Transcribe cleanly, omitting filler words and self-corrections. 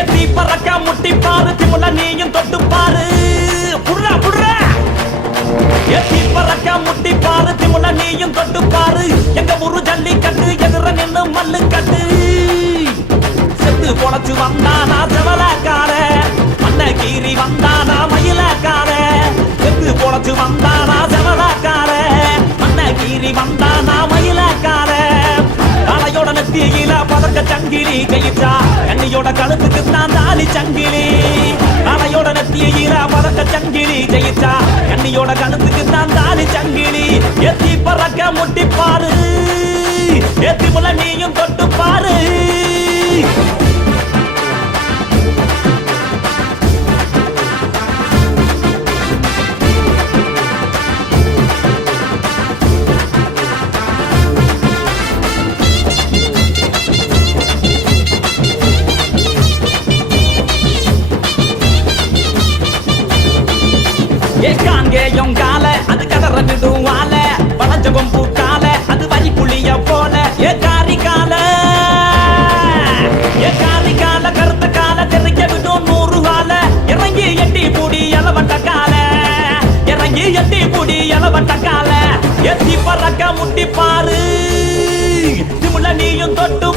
எத்தி பறக்க முட்டி பாரு திமுல நீயும் தொட்டு பாரு புடுறா புடுறா எத்தி பறக்க முட்டி பாரு திமுல நீயும் தொட்டு பாரு எங்க ஊரு ஜல்லிக்கட்டு எதிர நின்னு மல்லு கட்டு செத்து பொழைச்சு வந்தானா செவலக்கார மண்ண கீறி வந்தானா மயிலக்கார செத்து பொழைச்சு வந்தானா செவலக்கார மண்ண கீறி வந்தானா மயிலக்கார தலையோட நெத்தியில பதக்க சங்கிலி கையிட்டா கண்ணியோட கழுத்துக்கு தான் தாலி சங்கிலி தலையோட நெத்தியில பதக்க சங்கிலி கையிட்டா கண்ணியோட கழுத்துக்கு தான் தாலி சங்கிலி எத்தி பறக்க முட்டி பாரு எத்தி முல நீயும் தொட்டு பாரு காங்கேயம் கால அது கதற விடுவால வளஞ்சகம் பூக்கால அது வரி புளிய போல ஏ காரி கால கருத்த கால தெரிக்க விடும் 100 கால இறங்கி எட்டி பூடி எலவட்ட கால இறங்கி எட்டி பூடி எலவட்ட கால எத்தி பறக்க முட்டி பாரு திமுல நீயும் தொட்டு